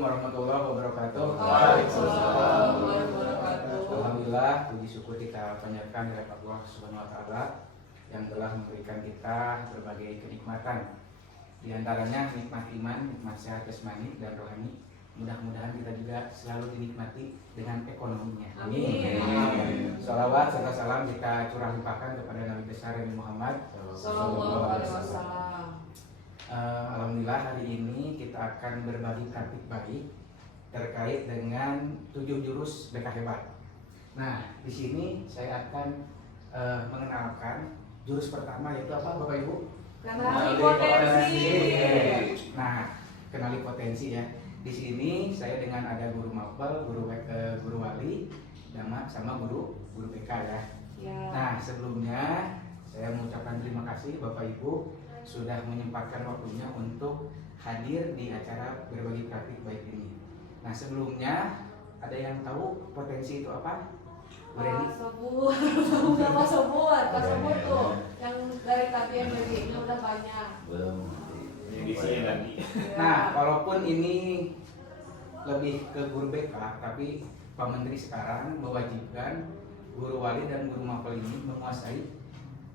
warahmatullahi wabarakatuh. Waalaikumsalam warahmatullahi wabarakatuh. Alhamdulillah, puji syukur kita panjatkan kepada Allah Subhanahu wa taala yang telah memberikan kita berbagai kenikmatan. Di antaranya nikmat iman, nikmat sehat jasmani dan rohani. Mudah-mudahan kita juga selalu dinikmati dengan ekonominya. Amin. Salawat serta salam kita curah limpahkan kepada Nabi besar Nabi Muhammad Sallallahu alaihi wasallam. Alhamdulillah hari ini kita akan berbagi praktik baik terkait dengan 7 jurus BK hebat. Nah, di sini saya akan mengenalkan jurus pertama yaitu apa, Bapak Ibu? Kenali potensi. Nah, kenali potensi ya. Di sini saya dengan ada guru mapel, guru wali, sama guru BK ya. Ya. Nah, sebelumnya saya mengucapkan terima kasih Bapak Ibu sudah menyempatkan waktunya untuk hadir di acara berbagi praktik baik ini. Nah, sebelumnya ada yang tahu potensi itu apa? Pasebut tuh yang dari KBM ini udah banyak. Belum. Ini saya lagi. Nah, walaupun ini lebih ke guru BK, tapi Pak Menteri sekarang mewajibkan guru wali dan guru mapel ini menguasai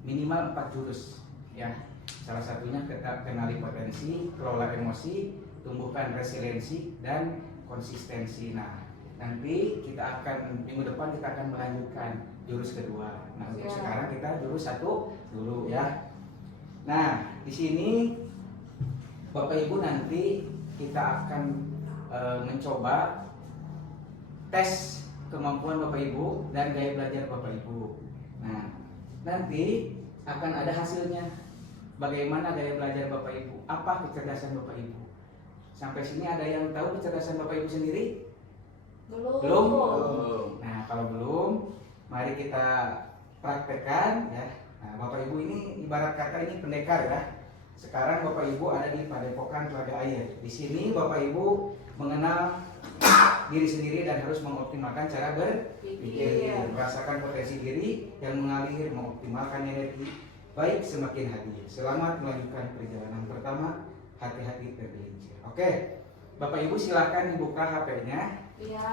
minimal 4 jurus ya. Salah satunya kita kenali potensi, kelola emosi, tumbuhkan resiliensi dan konsistensi. Nah, nanti kita akan minggu depan kita akan melanjutkan jurus kedua. Nah, untuk sekarang kita jurus 1 dulu ya. Nah, di sini Bapak Ibu nanti kita akan mencoba tes kemampuan Bapak Ibu dan gaya belajar Bapak Ibu. Nah, nanti akan ada hasilnya. Bagaimana gaya belajar Bapak Ibu? Apa kecerdasan Bapak Ibu? Sampai sini ada yang tahu kecerdasan Bapak Ibu sendiri? Belum? Nah, kalau belum, mari kita praktekkan ya. Nah, Bapak Ibu ini ibarat kata ini pendekar ya. Sekarang Bapak Ibu ada di Padepokan Telaga Air. Di sini Bapak Ibu mengenal diri sendiri dan harus mengoptimalkan cara berpikir, merasakan potensi diri yang mengalir, mengoptimalkan energi baik semakin hadir. Selamat melanjutkan perjalanan pertama, hati-hati tergelincir. Oke, Bapak Ibu silakan dibuka HP-nya. Iya.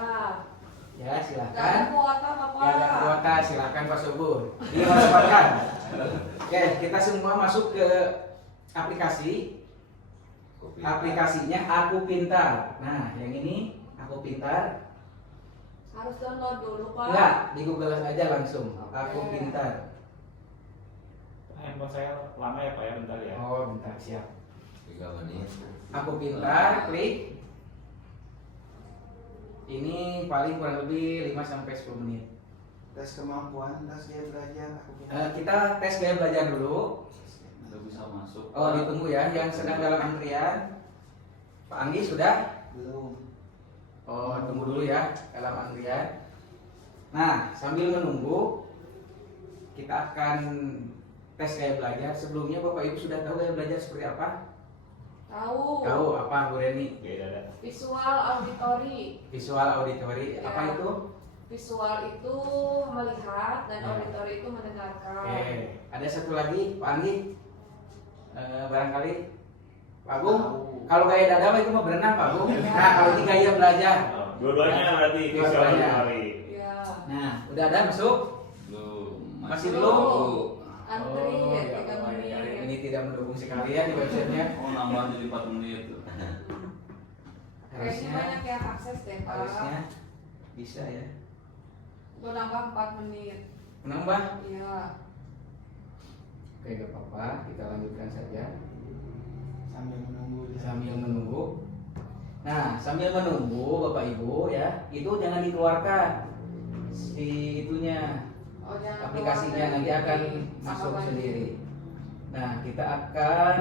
Ya, silakan. Gak ada kuota, Bapak. Ya, ada kuota, silakan Pak Subur. Dimanfaatkan. Oke, kita semua masuk ke aplikasi. Aplikasinya Aku Pintar. Nah, yang ini Aku Pintar. Harus download dulu, Pak. Enggak, di Google aja langsung. Aku Pintar. Handphone saya lama ya Pak ya, bentar ya. Oh, bentar, siap. 3 menit. Aku Pintar, klik. Ini paling kurang lebih 5 sampai 10 menit. Tes kemampuan, tes gaya belajar. Aku Pintar. Kita tes gaya belajar dulu. Udah bisa masuk. Oh, ditunggu ya, yang sedang dalam antrian. Pak Anggi sudah? Belum. Oh, tunggu dulu ya dalam antrian. Nah, sambil menunggu kita akan tes gaya belajar. Sebelumnya Bapak Ibu sudah tahu gaya belajar seperti apa? Tahu. Tahu apa, Bu Reni? Beda ada. Visual auditory. Visual auditory. Ya. Apa itu? Visual itu melihat dan auditory itu mendengarkan. Oke. Ada satu lagi, Pak Anggi. Barangkali Pak Agung. Kalau gaya dada itu mah berenang, Pak Agung. Nah, kalau ini gaya belajar. Dua-duanya berarti visual Dua-duanya. auditory. Ya. Nah, udah ada masuk? Belum. Masih belum? Belum. Antri ya 3 Allah, menit. ini tidak mendukung sekali ya di websitenya. Oh, nambah jadi 4 menit tuh. Kayaknya Harusnya, banyak yang akses deh, Pak. harusnya bisa ya. Gue nambah 4 menit. Menambah? Iya. Oke, gak apa-apa. Kita lanjutkan saja Sambil menunggu. sambil menunggu. Nah, sambil menunggu Bapak Ibu ya, itu jangan dikeluarkan si itunya. Oh, jangan Aplikasinya keluar nanti dari akan ini. masuk Sama sendiri. Nah, kita akan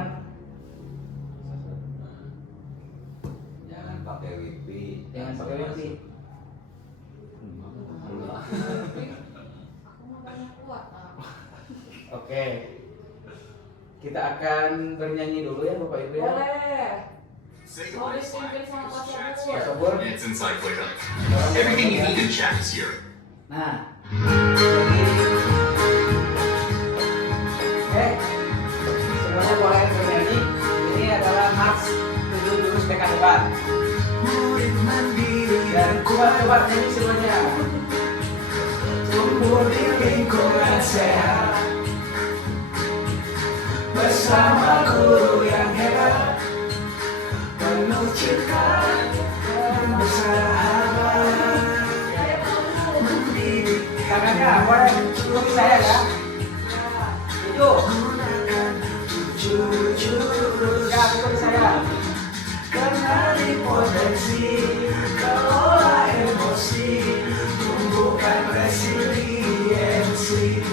Jangan pakai wifi. jangan pakai wifi. Aku mau banyak kuat. Oke. Kita akan bernyanyi dulu ya Bapak Ibu ya. Boleh. Mau dipimpin sama Pak Sobur. Pak Sobur. It's Encyclica. Everything you need in chat is here. Nah, jadi oke, semuanya boleh bernyanyi. Ini adalah Mars 7 jurus BK hebat. Coba nyanyi semuanya. Tumbuh di lingkungan sehat bersama guru yang hebat, penuh cinta dan bersahabat, mendidik Tangannya boleh cukup saya ya. Itu. gunakan tujuh jurus. Ya, cukup saya. Kenali potensi, kelola emosi, tumbuhkan resiliensi,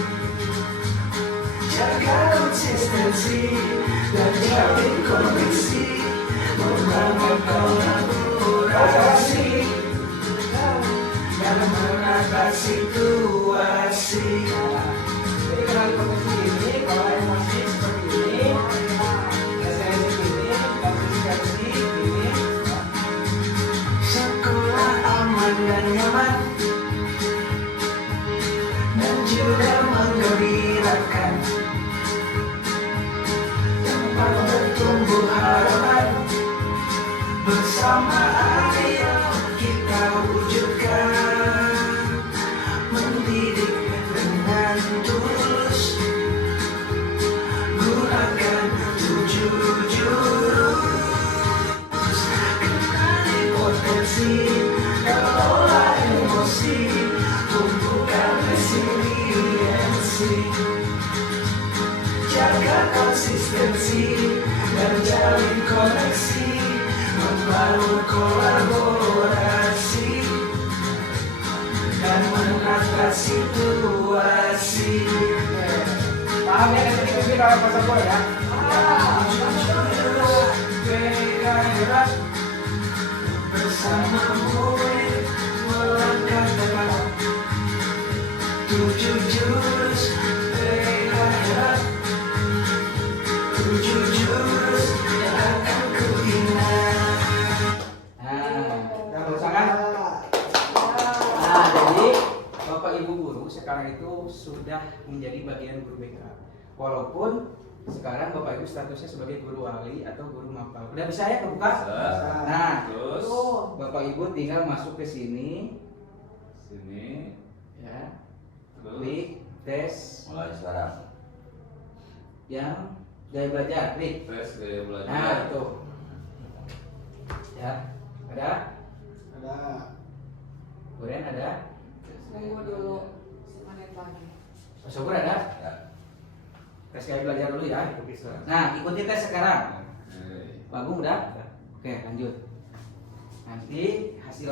jaga konsistensi dan jalin koneksi, membangun kolaborasi dan mengatasi situasi. Jadi kenali potensi ini, kalau emosi seperti ini, resiliensi ini, konsistensi ini. Sekolah aman dan nyaman dan juga menggembirakan, tempat bertumbuh harapan, bersama ayo kita wujudkan, mendidik dengan tulus, gunakan tujuh jurus, kenali potensi, kelola emosi, tumbuhkan resiliensi, jaga konsistensi dan jalin koneksi, membangun kolaborasi dan mengatasi situasi. Paham ya, nanti mungkin kalau pasal bola ya. Bergerak bersama murid melangkah tepat, tujuh jurus bergerak, tujuh jurus yang akan ku ingat. Nah, yang berusaha. Nah, jadi Bapak Ibu guru sekarang itu sudah menjadi bagian guru BK. Walaupun sekarang Bapak Ibu statusnya sebagai guru wali atau guru mapel. Udah bisa ya kebuka? Bisa. Nah, Terus Bapak Ibu tinggal masuk ke sini sini. ya. Terus Klik tes mulai sekarang. yang gaya belajar, klik. Tes gaya belajar. Nah, itu. Ya, ada? Ada. Kemudian ada? Tunggu dulu semenit lagi. Mas Syukur ada? Ya. Tes gaya belajar dulu ya. Nah, ikuti tes sekarang. Oke. Bagum udah? Oke, lanjut. Nanti hasil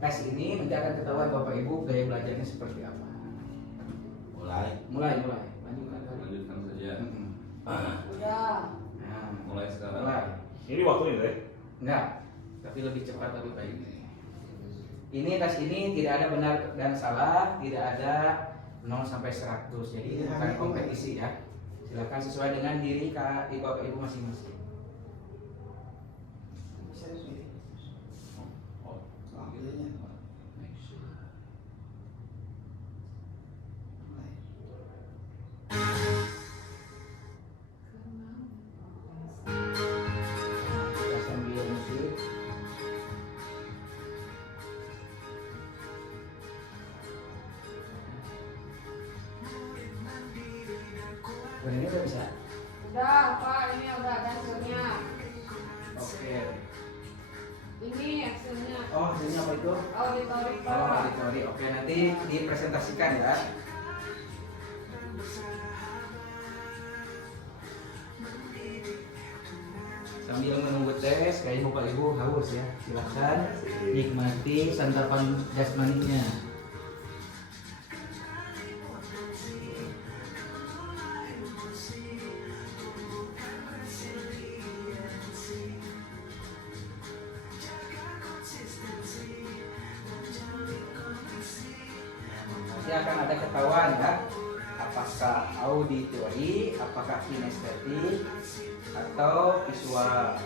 tes ini nanti akan ketahuan Bapak Ibu gaya belajarnya seperti apa. Mulai. Mulai. Lanjutkan tadi. Lanjutkan saja. Udah. Nah, Mulai sekarang. mulai. Ini waktunya deh. Enggak, tapi lebih cepat lebih baik. Ini tes ini tidak ada benar dan salah, tidak ada 0 sampai 100. Jadi ini bukan kompetisi ya. Silakan sesuai dengan diri Bapak Ibu masing-masing. Bisa sih. Oh, Waktunya. next. Mulai. Kita sambil musik. Benar ini udah bisa? Udah, Pak, ini udah ada hasilnya. Oke. Ini hasilnya. Oh, hasilnya apa itu? Auditori, Oh, Pak. auditori. Oke, nanti dipresentasikan ya. Sambil menunggu tes, kayaknya Bapak Ibu haus ya. Silakan nikmati santapan jasmaninya. Nanti akan ada ketahuan ya, apakah auditori, apakah kinestetik, atau visual.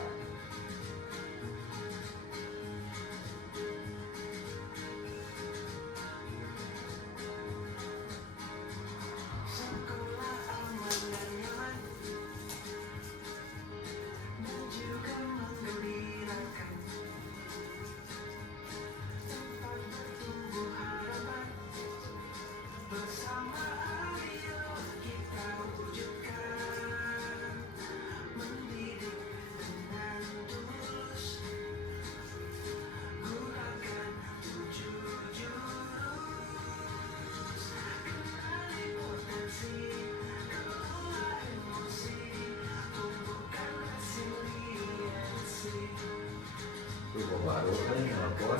Itu baru kan telepon.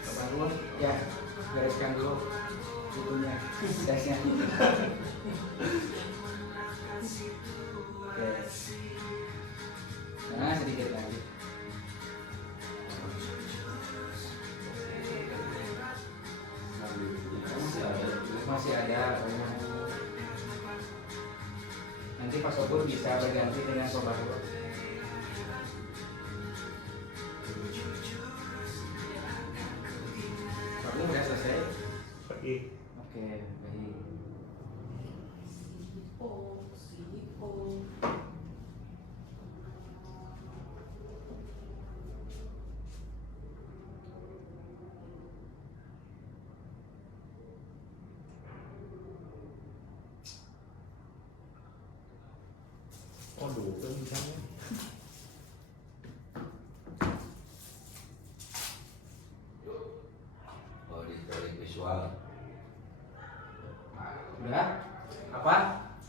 Kebaruan ya, bereskan dulu bukunya, dasnya. Oke. Nah, sedikit lagi. Masih ada. Nanti Pak Sopur bisa berganti dengan pembaru. Kamu udah selesai? Pergi. Oke, baik. Sipo. Waduh, kan misalnya. Auditori visual. Udah? Apa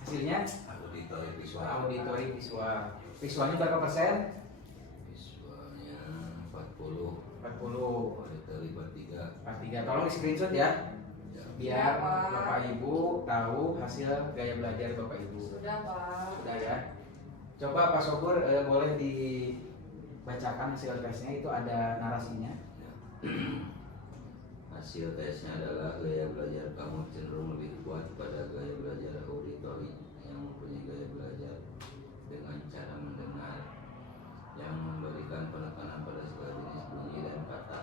hasilnya? Auditori visual. Auditori visual. Visualnya berapa persen? Visualnya 40. 40. Auditori 43. 43. Tolong di screenshot ya. Biar Ya, Pak. Bapak Ibu tahu hasil gaya belajar Bapak Ibu. Sudah, Pak. Sudah ya. Coba Pak Sopur boleh dibacakan hasil tesnya, itu ada narasinya. Hasil tesnya adalah gaya belajar kamu cenderung lebih kuat pada gaya belajar auditori yang mempunyai gaya belajar dengan cara mendengar yang memberikan penekanan pada segala jenis bunyi dan kata,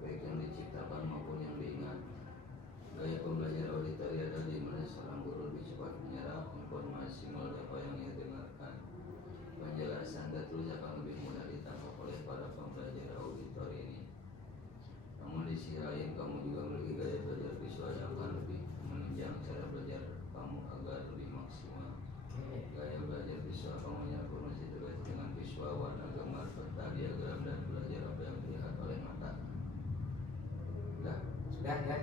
baik yang diciptakan maupun yang diingat. Gaya pembelajar auditori adalah di mana seorang guru lebih cepat menyerap informasi melalui apa yang ia dengarkan. Penjelasan dan tulis akan lebih mudah ditangkap oleh para pembelajar auditori ini. Namun di sisi lain kamu juga memiliki gaya belajar visual yang akan lebih menunjang cara belajar kamu agar lebih maksimal. Gaya belajar visual kamu informasi terkait dengan visual, warna, gambar, peta, diagram, dan belajar apa yang dilihat oleh mata. Sudah ya.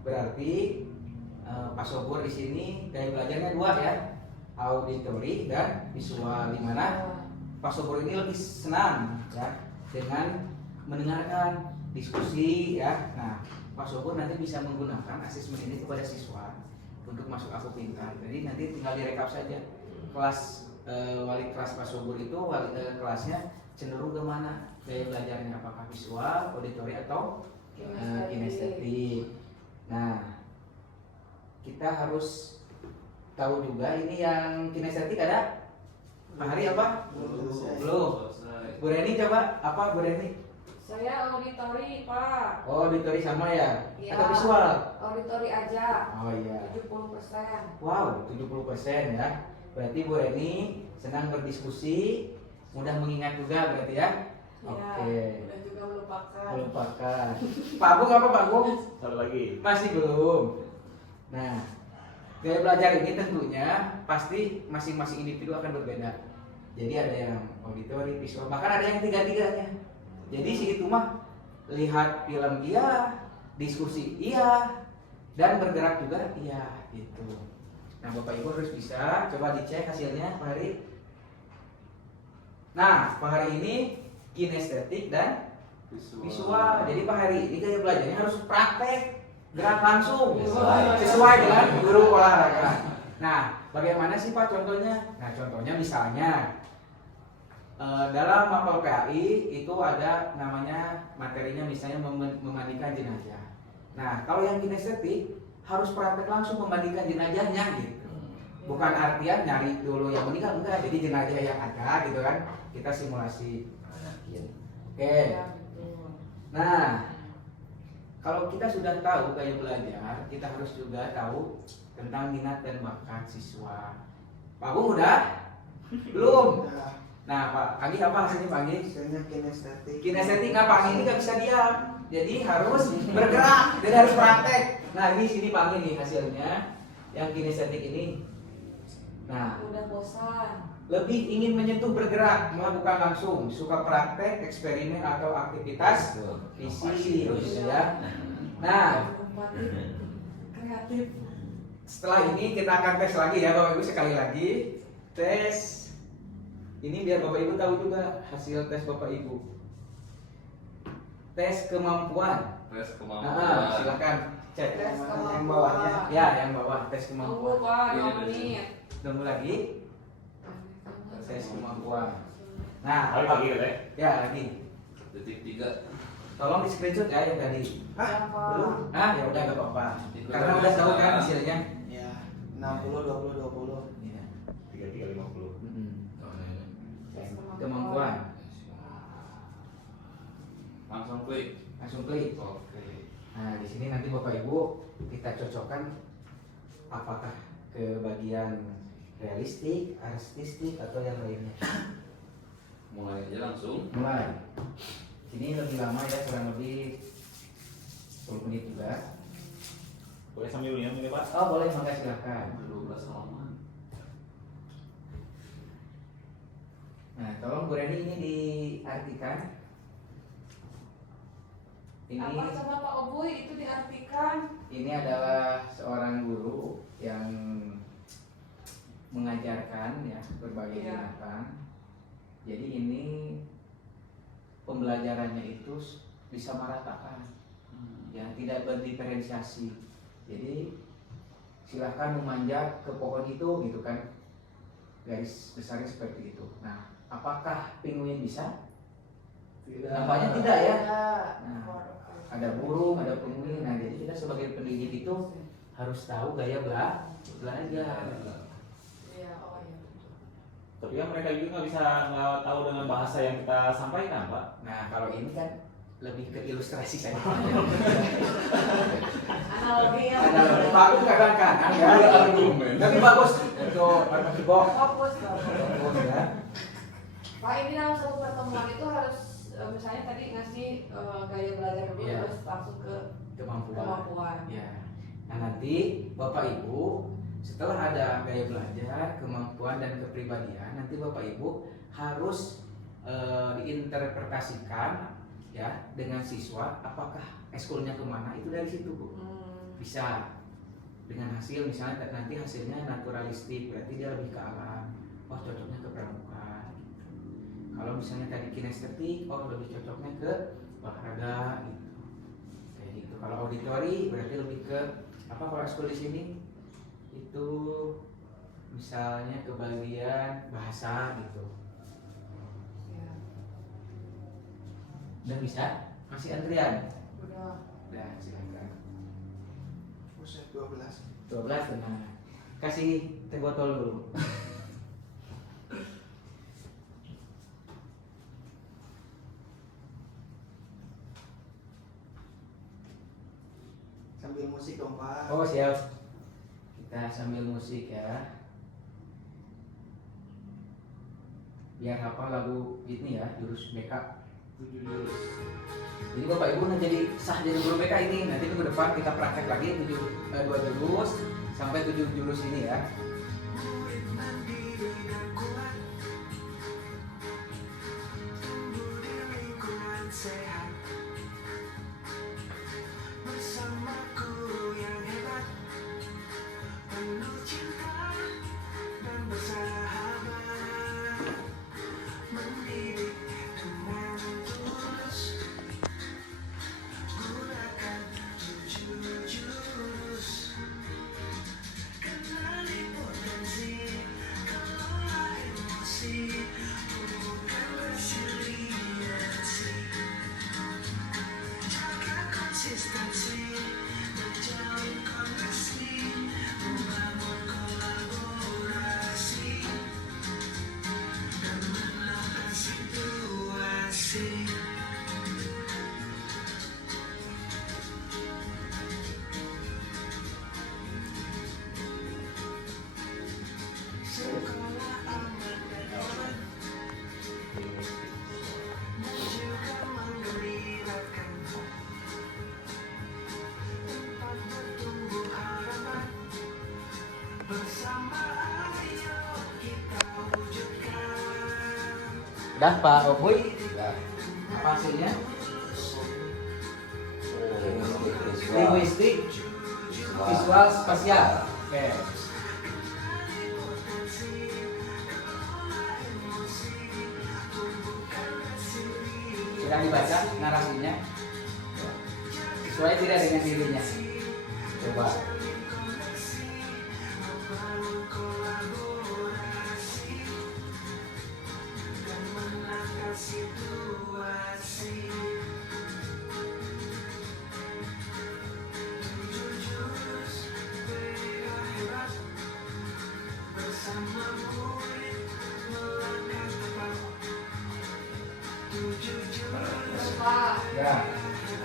Berarti Pak Sopur di sini gaya belajarnya dua ya, auditori dan visual, di mana Pak Sopur ini lebih senang ya dengan mendengarkan diskusi ya. Nah, Pak Sopur nanti bisa menggunakan asesmen ini kepada siswa untuk masuk Aku Pintar. Jadi nanti tinggal direkap saja kelas wali kelas Pak Sopur itu kelasnya cenderung kemana gaya belajarnya, apakah visual, auditori atau kinestetik. Nah, kita harus tahu juga ini yang kinestetik ada Pak Hari apa? Belum. Bu Reni coba apa Bu Reni? Saya auditori, Pak. Oh, auditori sama ya? Iya. Atau visual? Auditori aja. Oh iya. 70%. Wow, 70% ya. Berarti Bu Reni senang berdiskusi, mudah mengingat juga berarti ya? Oke. Udah juga melupakan. Melupakan. Pak Agung apa Pak Agung? Satu lagi. Masih belum. Nah, gaya belajar ini tentunya pasti masing-masing individu akan berbeda. Jadi ada yang auditori, visual, bahkan ada yang tiga-tiganya. Jadi si itu mah lihat film iya, diskusi iya, dan bergerak juga iya gitu. Nah, Bapak Ibu harus bisa coba dicek hasilnya Pak Hari. Nah, Pak Hari ini kinestetik dan visual. Jadi Pak Hari ini gaya belajarnya harus praktek, gerak langsung sesuai dengan guru olahraga. Nah, bagaimana sih Pak contohnya? Nah, contohnya misalnya dalam mapel PAI itu ada namanya materinya misalnya memandikan jenazah. Nah, kalau yang kinestetik harus praktek langsung memandikan jenazahnya gitu. Bukan artian nyari dulu yang meninggal, enggak. Jadi jenazah yang ada gitu kan, kita simulasi. Oke. Nah, kalau kita sudah tahu gaya belajar, kita harus juga tahu tentang minat dan bakat siswa. Pak Agung udah? Belum? Nah, Pak Anggi apa hasilnya Pak Anggi? Hasilnya kinestetik. Kinestetik nggak, Pak Anggi ini nggak bisa diam. Jadi harus bergerak dan harus praktek. Nah, ini sini Pak Anggi nih hasilnya yang kinestetik ini. Nah, Udah bosan. lebih ingin menyentuh, bergerak, melakukan langsung, suka praktek, eksperimen atau aktivitas visi gitu ya. Nah, Kreatif. setelah ini kita akan tes lagi ya Bapak Ibu, sekali lagi tes Ini biar Bapak Ibu tahu juga hasil tes Bapak Ibu. Tes kemampuan. Tes Silakan cek. Tes Yang bawahnya. Ya, yang bawah tes Tunggu kemampuan. Pak, Iya, 2 menit. Tunggu lagi. Tes kemampuan. Nah, Lagi katanya. ya lagi. Detik 3. Tolong di screenshot ya yang tadi. Ya, Pak. Belum? Ya udah gak apa-apa. Ikut Karena aja. udah tahu kan hasilnya. Ya, 60 20 20. Iya. 3350. Tes Kemampuan. Langsung klik. Langsung klik. Oke. Nah, di sini nanti Bapak Ibu kita cocokkan apakah ke bagian realistik, artistik atau yang lainnya. Mulai aja langsung. Mulai. Ini lebih lama ya, kurang lebih 10 menit juga. Boleh sambil minum ini Pak? Oh boleh, maka silakan. 12 halaman. Nah, tolong Bu Reni ini diartikan. Ini Apa coba Pak Oboy itu diartikan? ini adalah seorang guru yang mengajarkan ya berbagai Iya. binatang. Jadi ini pembelajarannya itu disamaratakan, ya tidak berdiferensiasi. Jadi silahkan memanjat ke pohon itu gitu kan, garis besarnya seperti itu. Nah, apakah penguin bisa? Nampaknya tidak ya. Nah, ada burung, ada penguin. Nah, jadi kita sebagai pendidik itu harus tahu gaya belajar. Iya, oh iya. Tapi kan mereka juga nggak tahu dengan bahasa yang kita sampaikan Pak. Nah, kalau ini kan lebih ke ilustrasi saja. Analoginya. Ada bagus kadang-kadang ya. Tapi bagus untuk Fokus Pak. bagus ya. Pak, ini dalam satu pertemuan itu harus misalnya tadi ngasih gaya belajar dulu, Iya. terus langsung ke Kemampuan. kemampuan. Ya. Nah, nanti Bapak Ibu setelah ada gaya belajar, kemampuan dan kepribadian, nanti Bapak Ibu harus diinterpretasikan ya dengan siswa apakah ekskulnya kemana itu dari situ Bu. Bisa dengan hasil misalnya nanti hasilnya naturalistik berarti dia lebih ke alam, oh cocoknya ke pramuka gitu. Kalau misalnya tadi kinestetik, oh lebih cocoknya ke olahraga gitu kayak gitu. Kalau auditori berarti lebih ke apa kalau ekskul di sini itu misalnya ke bagian bahasa gitu. Ya. Udah bisa? Masih antrian? Udah. Udah silakan. Buset 12. 12 tenang. Kasih teh botol dulu. Sambil musik dong, Pak. Oh siap. Kita sambil musik ya. Biar hafal lagu ini ya, jurus BK 7 jurus. Jadi Bapak Ibu nah jadi sah jadi guru BK ini. Nanti minggu depan kita praktek lagi 2 jurus sampai 7 jurus ini ya. Dah Pak Oboy, apa hasilnya? Linguistik, visual, spasial. Oke. Sedang dibaca narasinya. Sesuai tidak dengan dirinya? Coba. Pak, Ya.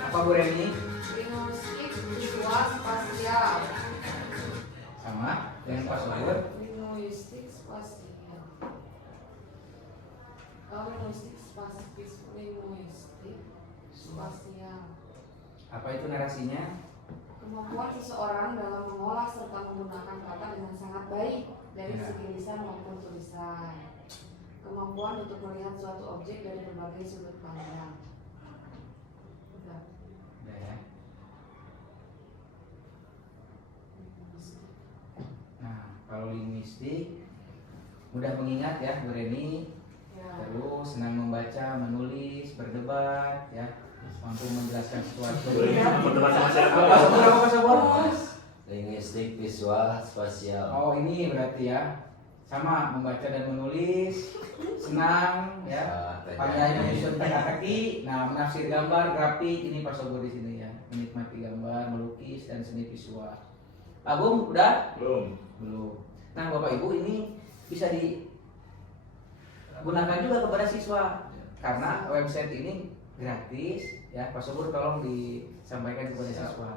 Apa Bu Reni? linguistik visual spasial. Sama dengan Pak Sobur. Linguistik spasial. Oh, linguistik spasial. Apa itu narasinya? Kemampuan seseorang dalam mengolah serta menggunakan kata dengan sangat baik dari Ya. segi lisan maupun tulisan. Kemampuan untuk melihat suatu objek dari berbagai sudut pandang. Udah. Udah ya. Nah, kalau linguistik mudah mengingat ya Bu Reni, Ya. terus senang membaca, menulis, berdebat ya, mampu menjelaskan sesuatu. Bu Reni berdebat sama siapa? Apa Sobur, apa Sobur? Linguistik visual spasial. Oh ini berarti ya, sama membaca dan menulis, senang ya, pandai menyusun teka-teki, nah menafsir gambar, grafik, ini Pak Sobur di sini ya, menikmati gambar, melukis dan seni visual. Pak Bung udah? Belum. Belum. Nah Bapak Ibu ini bisa digunakan juga kepada siswa karena website ini gratis ya. Pak Sobur tolong disampaikan kepada siswa.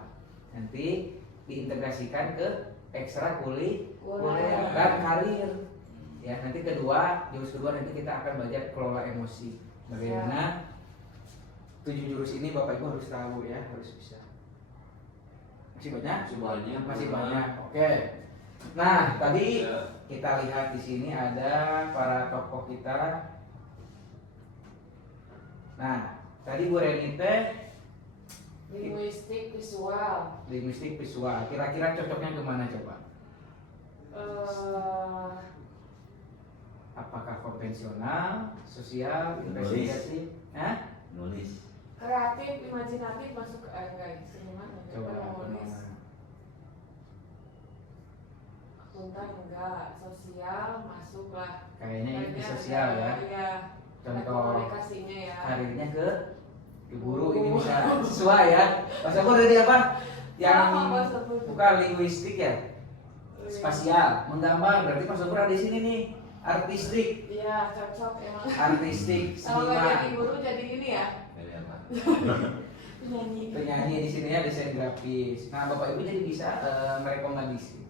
Nanti diintegrasikan ke ekstrakurikuler dan karir. Ya, nanti jurus kedua nanti kita akan belajar kelola emosi. Bagaimana 7 jurus ini Bapak Ibu harus tahu ya, harus bisa. Masih banyak? Semuanya Masih banyak. Oke. Nah, tadi kita lihat di sini ada para tokoh kita. Nah, tadi Bu Reni teh Linguistik visual. linguistik visual. Kira-kira cocoknya kemana coba? Apakah konvensional, sosial, investigasi? Hah? nulis. Kreatif, imajinatif masuk ke enggak gimana? Coba nulis. kemana? Akuntan enggak, sosial masuklah. Kayaknya ini sosial ya. Iya. Ada Contoh komunikasinya ya. karirnya ke guru ini bisa sesuai ya. Mas Aku tadi apa? Yang Sama, Mas Aku. bukan linguistik ya? Spasial, menggambar. Berarti Mas Aku ada di sini nih. Artistik, Iya, cocok emang. artistik, Kalau nggak jadi seniman, guru jadi ini ya. Dari apa? Penyanyi. penyanyi di sini ya, desain grafis. Nah, Bapak Ibu jadi bisa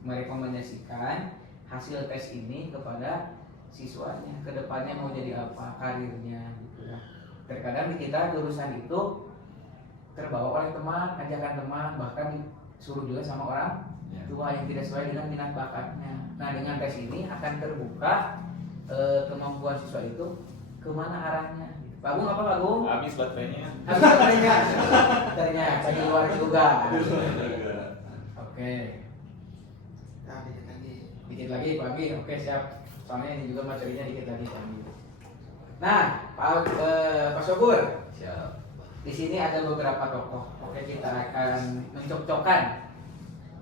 merekomendasikan hasil tes ini kepada siswanya. Kedepannya mau jadi apa, karirnya gitu ya. Terkadang di kita jurusan itu terbawa oleh teman, ajakan teman, bahkan disuruh juga sama orang tua yang tidak sesuai dengan minat bakatnya. Nah, dengan tes ini akan terbuka kemampuan siswa itu kemana arahnya. Pak Gung apa Pak Gung? Habis baterainya. Habis baterainya. Baterainya tadi luar juga. Oke, Nah, dikit lagi. dikit lagi Pak Agi. Oke, siap. Soalnya ini juga materinya dikit lagi Pak Agi. Nah, Pak Sobur, Siap. di sini ada beberapa tokoh. Oke, kita akan mencocokkan.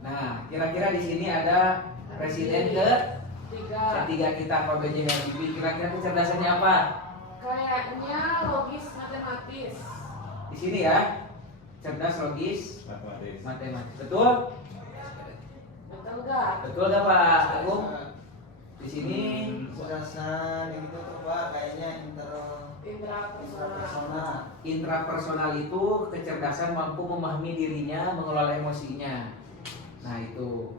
Nah, kira-kira di sini ada presiden ketiga kita Pak B.J. Habibie. Kira-kira kecerdasannya apa? Kayaknya logis matematis. Di sini ya, cerdas, logis, Matematis. matematis. Betul? Betul nggak? Betul nggak Pak Agung? Di sini Kecerdasan yang gitu tuh Pak, kayaknya Intrapersonal. intrapersonal. intrapersonal itu kecerdasan mampu memahami dirinya, mengelola emosinya. Nah itu.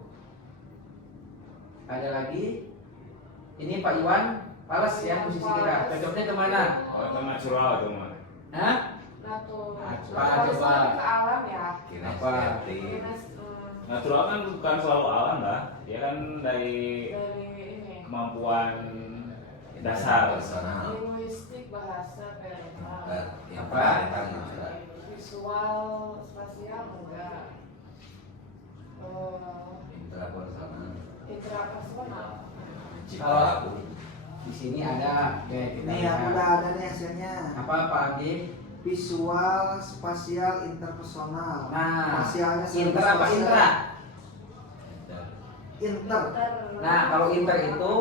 Ada lagi? Ini Pak Iwan, Pales ya posisi kita. Cocoknya kemana? Oh, itu natural itu mah. Hah? Natural coba. ke alam ya. Kinestetik. Natural kan bukan selalu alam lah. Dia kan dari Dari ini. kemampuan dasar. Personal. Linguistik bahasa verbal. Apa? Visual spasial enggak. Intrapersonal. Intrapersonal. Kalau di sini ada, oke kita Ini lihat. aku udah ada nih hasilnya. Apa Pak Agi? visual, spasial, interpersonal. Nah, Spasialnya inter apa intra? Inter. Nah, kalau inter itu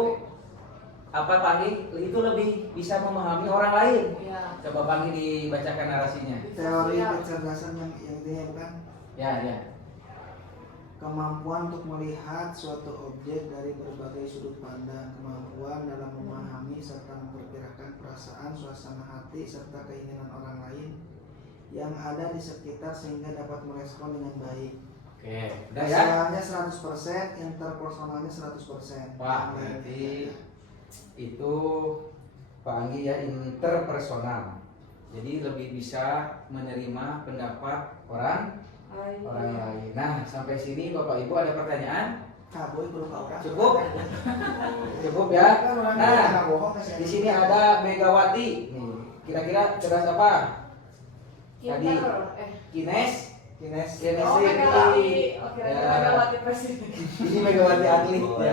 apa Pak Anggi? Itu lebih bisa memahami orang lain. Ya. Coba Pak Anggi dibacakan narasinya. Teori Sosial. kecerdasan yang intinya bukan Ya, ya. kemampuan untuk melihat suatu objek dari berbagai sudut pandang, kemampuan dalam memahami serta memperkirakan perasaan, suasana hati, serta keinginan orang lain yang ada di sekitar sehingga dapat merespon dengan baik. Oke, udah ya. Spasialnya 100%, interpersonalnya 100%. Wah, berarti itu Pak Anggi ya interpersonal. Jadi lebih bisa menerima pendapat orang lain. Nah, sampai sini Bapak Ibu ada pertanyaan? Kaboy perlu kau kan? Cukup? Cukup ya. Nah, di sini ada Megawati. Nih, kira-kira cerdas apa? Tadi Kines, Kinesis. Oh, Kinesis. Megawati. Oke, Ya. Megawati presiden. Ini Megawati atlet. Ya.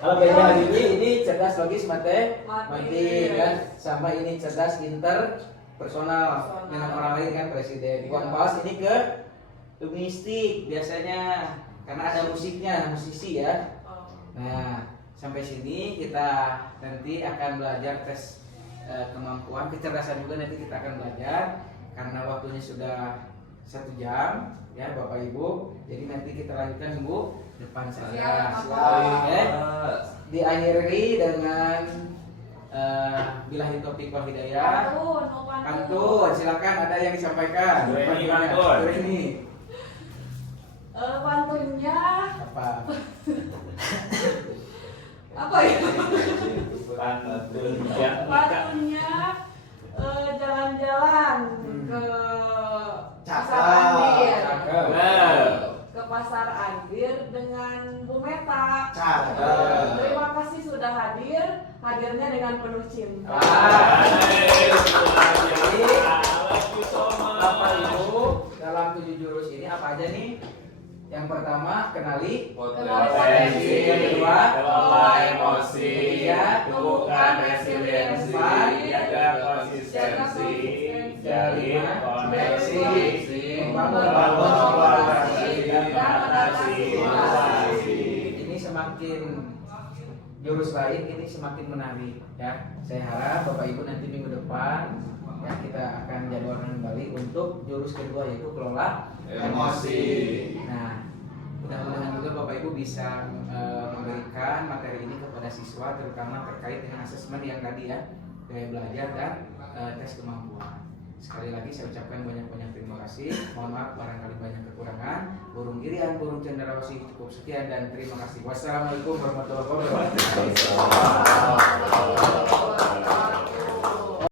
Kalau beda ini cerdas logis matematik kan, sama ini cerdas interpersonal dengan orang lain kan presiden. Uang pas ini ke linguistik biasanya karena ada musiknya, musisi ya. Nah, sampai sini kita nanti akan belajar tes kemampuan kecerdasan juga nanti kita akan belajar karena waktunya sudah 1 jam ya Bapak Ibu. Jadi nanti kita lanjutkan minggu depan saja. Oke. Diakhiri dengan billahi taufiq wal hidayah. Pantun, silakan ada yang disampaikan. Dureni, Pantunnya. pantun. Dureni. Pantunnya Apa? apa ya? Pantunnya Pantunnya jalan-jalan ke pasar Cakep. Andir. Cakep. Ke pasar Andir dengan Bu Meta. Cakep. Terima kasih sudah hadir. Hadirnya dengan penuh cinta. Bapak Ibu, dalam 7 jurus ini apa aja nih? Yang pertama, kenali Potensi. Yang kedua, kelola emosi. Ketiga, tumbuhkan resiliensi. Jaga konsistensi. konsistensi. Jalin koneksi. Membangun kolaborasi dan mengatasi inovasi. Ini semakin jurus lain ini semakin menarik ya. Saya harap Bapak Ibu nanti minggu depan ya kita akan jadwalkan kembali untuk jurus kedua yaitu kelola Emosi. Nah, mudah-mudahan juga Bapak Ibu bisa memberikan materi ini kepada siswa terutama terkait dengan asesmen yang tadi ya, gaya belajar dan tes kemampuan. Sekali lagi saya ucapkan banyak-banyak terima kasih. Mohon maaf barangkali banyak kekurangan. Burung Irian, burung cendrawasih cukup sekian dan terima kasih. Wassalamualaikum warahmatullahi wabarakatuh. Waalaikumsalam.